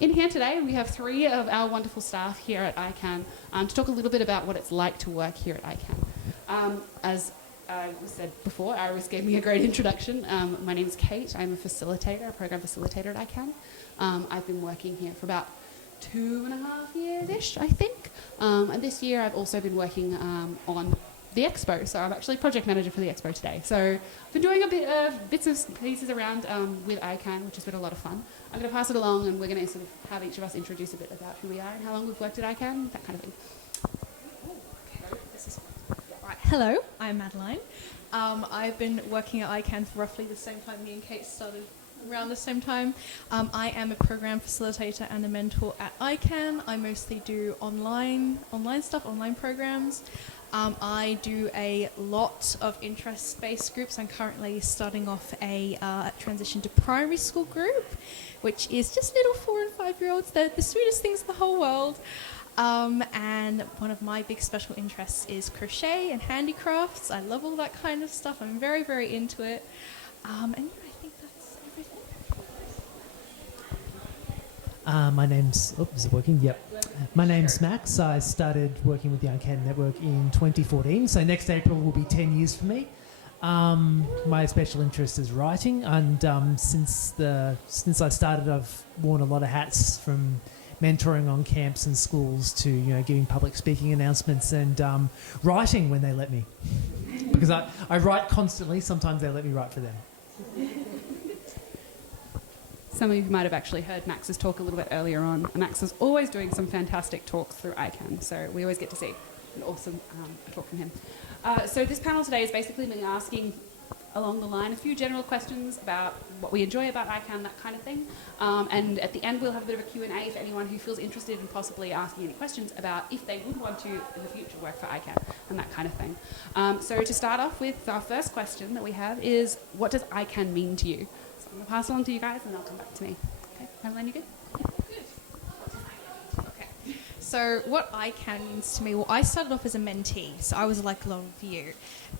In here today, we have three of our wonderful staff here at ICANN to talk a little bit about what it's like to work here at ICANN. As I said before, Iris gave me a great introduction. My name is Kate. I'm a facilitator, a program facilitator at ICANN. I've been working here for about 2.5 years-ish, I think. And this year I've also been working on the expo, so I'm actually project manager for the expo today. So I've been doing a bit of bits and pieces around with ICANN, which has been a lot of fun. I'm going to pass it along, and we're going to sort of have each of us introduce a bit about who we are and how long we've worked at ICANN, that kind of thing. Right. Hello, I'm Madeline. I've been working at ICANN for roughly the same time me and Kate started around the same time. I am a program facilitator and a mentor at ICANN. I mostly do online stuff, online programs. I do a lot of interest-based groups. I'm currently starting off a transition to primary school group, which is just little 4- and 5-year-olds. They're the sweetest things in the whole world. And one of my big special interests is crochet and handicrafts. I love all that kind of stuff. I'm very, very into it. And yeah, I think that's everything. My name's... Oh, is it working? Yep. My name's Max. I started working with the ICANN network in 2014, so next April will be 10 years for me. My special interest is writing, and since I started, I've worn a lot of hats, from mentoring on camps and schools to giving public speaking announcements and writing when they let me, because I write constantly. Sometimes they let me write for them. Some of you might have actually heard Max's talk a little bit earlier on. Max is always doing some fantastic talks through ICANN, so we always get to see an awesome talk from him. So this panel today is basically me asking along the line a few general questions about what we enjoy about ICANN, that kind of thing. And at the end we'll have a bit of a Q&A for anyone who feels interested in possibly asking any questions about if they would want to in the future work for ICANN and that kind of thing. So to start off with, our first question that we have is, what does ICANN mean to you? So I'm going to pass it on to you guys and then I'll come back to me. Okay, Madeline, you good? So what ICANN means to me, well, I started off as a mentee, so I was like a lot of you,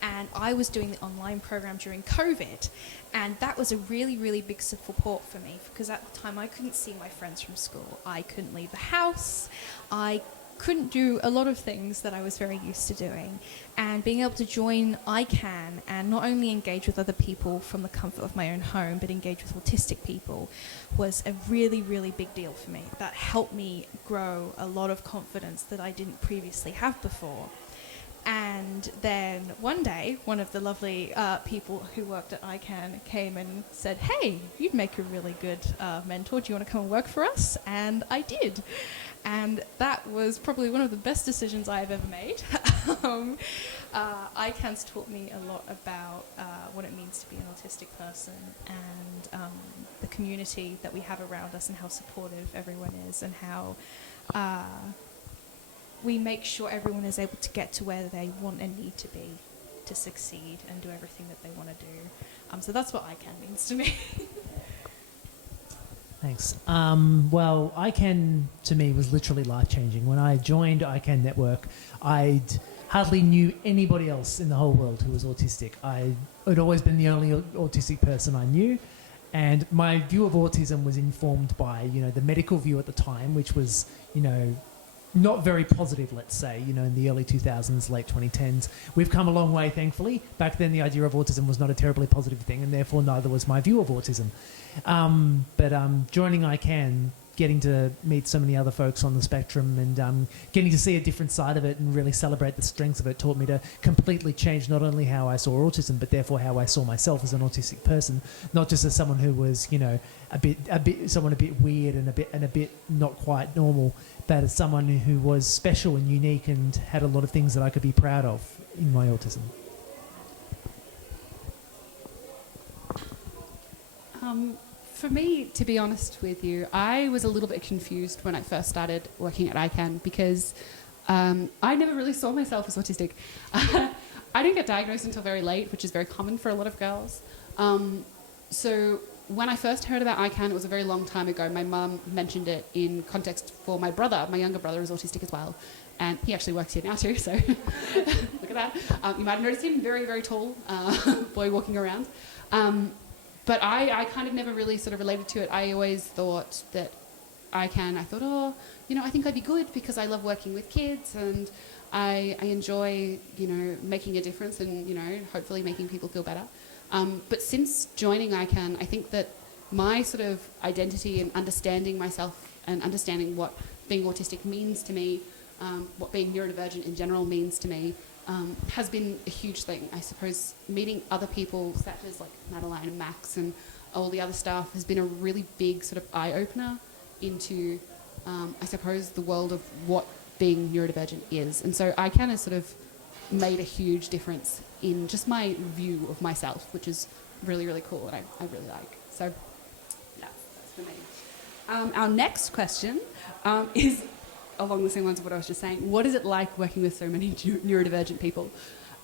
and I was doing the online program during COVID, and that was a really, really big support for me, because at the time I couldn't see my friends from school, I couldn't leave the house, I couldn't do a lot of things that I was very used to doing, and being able to join ICANN and not only engage with other people from the comfort of my own home, but engage with autistic people was a really, really big deal for me. That helped me grow a lot of confidence that I didn't previously have before. And then one day, one of the lovely people who worked at ICANN came and said, "Hey, you'd make a really good mentor. Do you want to come and work for us?" And I did. And that was probably one of the best decisions I've ever made. ICANN's taught me a lot about what it means to be an autistic person, and the community that we have around us, and how supportive everyone is, and how we make sure everyone is able to get to where they want and need to be to succeed and do everything that they want to do. So that's what ICANN means to me. Thanks. Well, ICANN to me was literally life-changing. When I joined ICANN Network, I hardly knew anybody else in the whole world who was autistic. I had always been the only autistic person I knew, and my view of autism was informed by, the medical view at the time, which was, not very positive, let's say, in the early 2000s, late 2010s. We've come a long way, thankfully. Back then, the idea of autism was not a terribly positive thing, and therefore neither was my view of autism. But joining ICANN, getting to meet so many other folks on the spectrum, and getting to see a different side of it and really celebrate the strengths of it, taught me to completely change not only how I saw autism, but therefore how I saw myself as an autistic person, not just as someone who was, a bit weird and a bit not quite normal, but as someone who was special and unique and had a lot of things that I could be proud of in my autism. For me, to be honest with you, I was a little bit confused when I first started working at ICANN, because I never really saw myself as autistic. I didn't get diagnosed until very late, which is very common for a lot of girls. So when I first heard about ICANN, it was a very long time ago. My mum mentioned it in context for my brother. My younger brother is autistic as well, and he actually works here now too, so look at that. You might have noticed him, very, very tall boy walking around. But I kind of never really sort of related to it. I always thought that ICANN, I thought, oh, I think I'd be good because I love working with kids and I enjoy, making a difference and, hopefully making people feel better. But since joining ICANN, I think that my sort of identity and understanding myself and understanding what being autistic means to me, what being neurodivergent in general means to me, has been a huge thing. I suppose meeting other people, such as like Madeline and Max and all the other staff, has been a really big sort of eye-opener into, I suppose, the world of what being neurodivergent is. And so ICANN has sort of made a huge difference in just my view of myself, which is really, really cool and I really like. So that's for me. Our next question is along the same lines of what I was just saying. What is it like working with so many neurodivergent people?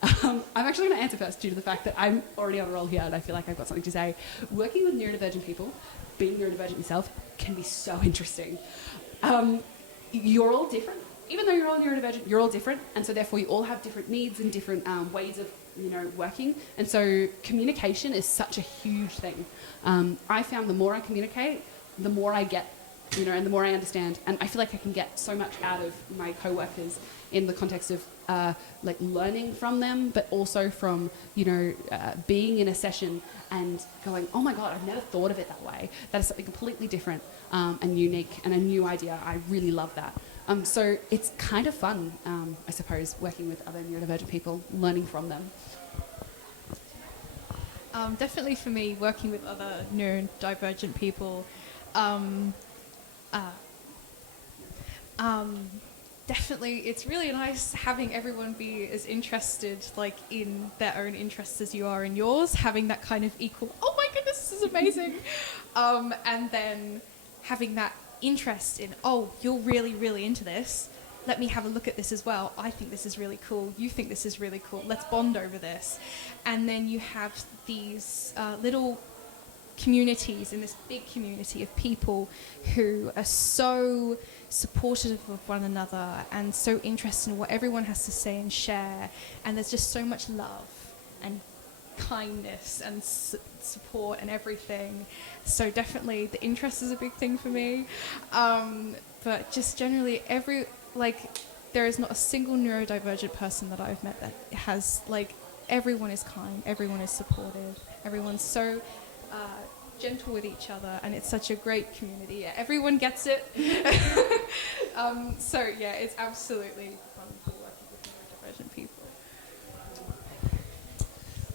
I'm actually going to answer first due to the fact that I'm already on a roll here and I feel like I've got something to say. Working with neurodivergent people, being neurodivergent yourself, can be so interesting. You're all different. Even though you're all neurodivergent, you're all different, and so therefore you all have different needs and different ways of working. And so communication is such a huge thing. I found the more I communicate, the more I get, and the more I understand. And I feel like I can get so much out of my co-workers in the context of like learning from them, but also from being in a session and going, oh my God, I've never thought of it that way. That is something completely different and unique and a new idea. I really love that. So it's kind of fun, I suppose, working with other neurodivergent people, learning from them. Definitely for me, working with other neurodivergent people, definitely it's really nice having everyone be as interested like in their own interests as you are in yours, having that kind of equal, oh my goodness, this is amazing, and then having that interest in, oh, you're really, really into this. Let me have a look at this as well. I think this is really cool. You think this is really cool. Let's bond over this. And then you have these little communities in this big community of people who are so supportive of one another and so interested in what everyone has to say and share. And there's just so much love and kindness and support and everything. So definitely the interest is a big thing for me. But just generally there is not a single neurodivergent person that I've met that has everyone is kind, everyone is supportive, everyone's so gentle with each other, and it's such a great community. Yeah, everyone gets it. So yeah, it's absolutely wonderful working with neurodivergent people.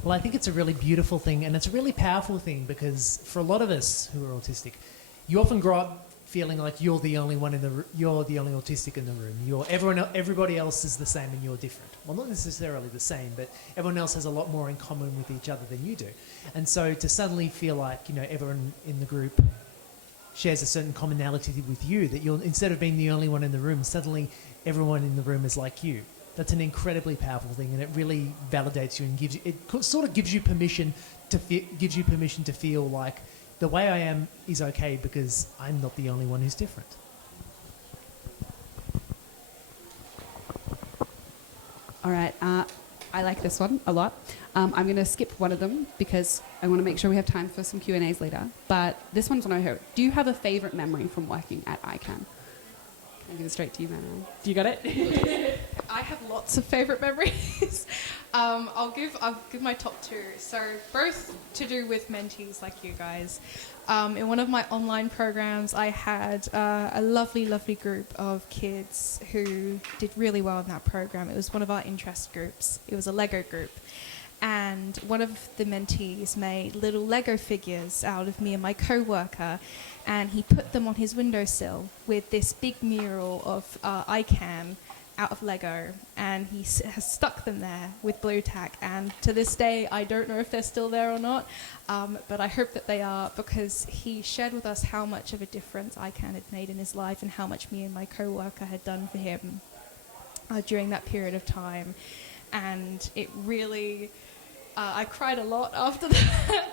Well, I think it's a really beautiful thing, and it's a really powerful thing, because for a lot of us who are autistic, you often grow up feeling like you're the only one you're the only autistic in the room. Everybody else is the same and you're different. Well, not necessarily the same, but everyone else has a lot more in common with each other than you do. And so to suddenly feel like, everyone in the group shares a certain commonality with you, that you're, instead of being the only one in the room, suddenly everyone in the room is like you. That's an incredibly powerful thing, and it really validates you and gives you permission to feel like the way I am is okay because I'm not the only one who's different. All right, I like this one a lot. I'm going to skip one of them because I want to make sure we have time for some Q&As later. But this one's one I heard. Do you have a favourite memory from working at ICANN? I'll give it straight to you, Madeline. Do you got it? I have lots of favourite memories. I'll give my top two. So both to do with mentees like you guys. In one of my online programs, I had a lovely, lovely group of kids who did really well in that program. It was one of our interest groups. It was a Lego group. And one of the mentees made little Lego figures out of me and my co-worker, and he put them on his windowsill with this big mural of ICANN out of Lego, and he has stuck them there with blue tack, and to this day I don't know if they're still there or not, but I hope that they are, because he shared with us how much of a difference ICANN had made in his life and how much me and my co-worker had done for him during that period of time. And it really I cried a lot after that,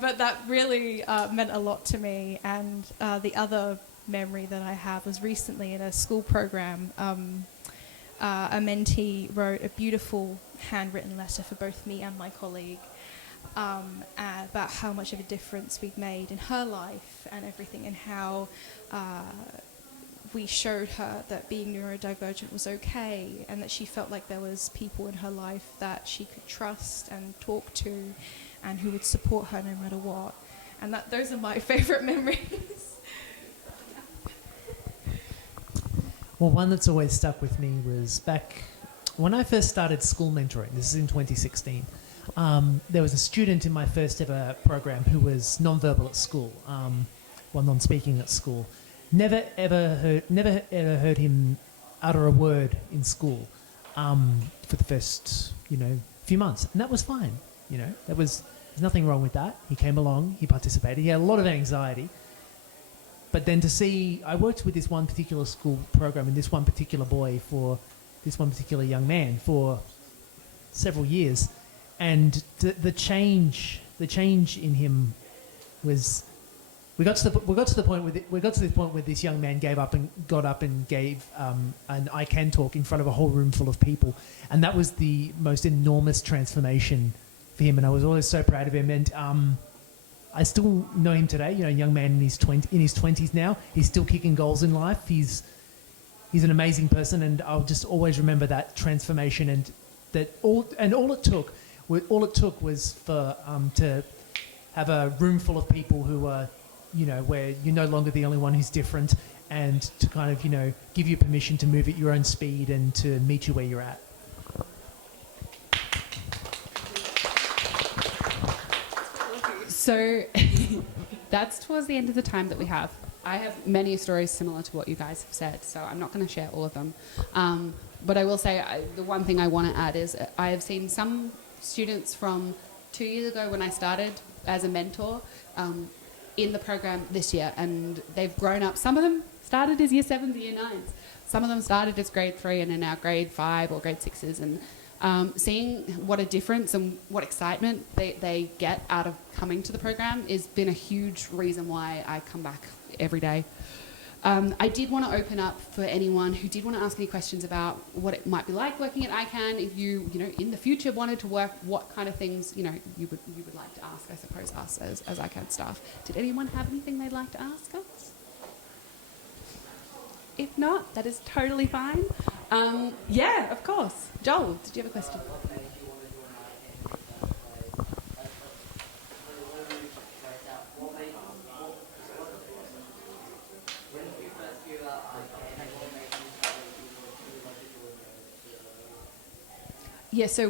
but that really meant a lot to me. And the other memory that I have was recently in a school program. A mentee wrote a beautiful handwritten letter for both me and my colleague. about how much of a difference we've made in her life and everything, and how we showed her that being neurodivergent was okay, and that she felt like there was people in her life that she could trust and talk to and who would support her no matter what. And that those are my favorite memories. Well, one that's always stuck with me was back when I first started school mentoring. This is in 2016. There was a student in my first ever program who was non-verbal at school, non-speaking at school. Never ever heard him utter a word in school for the first, few months, and that was fine. There's nothing wrong with that. He came along, he participated. He had a lot of anxiety. But then to see, I worked with this one particular school program and this one particular boy for this one particular young man for several years, and the change in him was. We got to the point where this young man got up and gave an I Can talk in front of a whole room full of people, and that was the most enormous transformation for him. And I was always so proud of him. And I still know him today. A young man in his 20s now. He's still kicking goals in life. He's an amazing person, and I'll just always remember that transformation. And that all it took was for to have a room full of people who are. Where you're no longer the only one who's different, and to kind of, give you permission to move at your own speed and to meet you where you're at. So that's towards the end of the time that we have. I have many stories similar to what you guys have said, so I'm not going to share all of them. But I will say the one thing I want to add is I have seen some students from 2 years ago when I started as a mentor in the program this year, and they've grown up. Some of them started as year 7s, year 9s. Some of them started as grade 3 and are now grade 5 or grade 6s. And seeing what a difference and what excitement they get out of coming to the program has been a huge reason why I come back every day. I did want to open up for anyone who did want to ask any questions about what it might be like working at ICANN. If you in the future wanted to work, what kind of things you would like to ask, I suppose, us as ICANN staff. Did anyone have anything they'd like to ask us? If not, that is totally fine. Yeah, of course. Joel, did you have a question? Yeah, so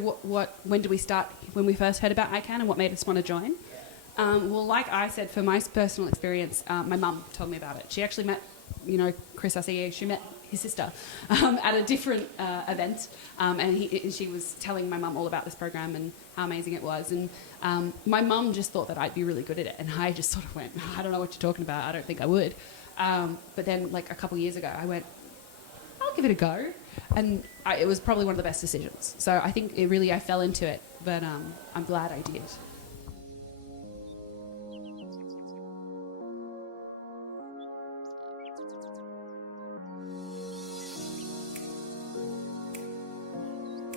when did we start, when we first heard about ICANN and what made us want to join? Well, like I said, for my personal experience, my mum told me about it. She actually met, Chris RCE, she met his sister at a different event, and she was telling my mum all about this program and how amazing it was. And my mum just thought that I'd be really good at it, and I just sort of went, I don't know what you're talking about, I don't think I would. But then, like a couple of years ago, I went, I'll give it a go. And it was probably one of the best decisions. So I think I fell into it, but I'm glad I did.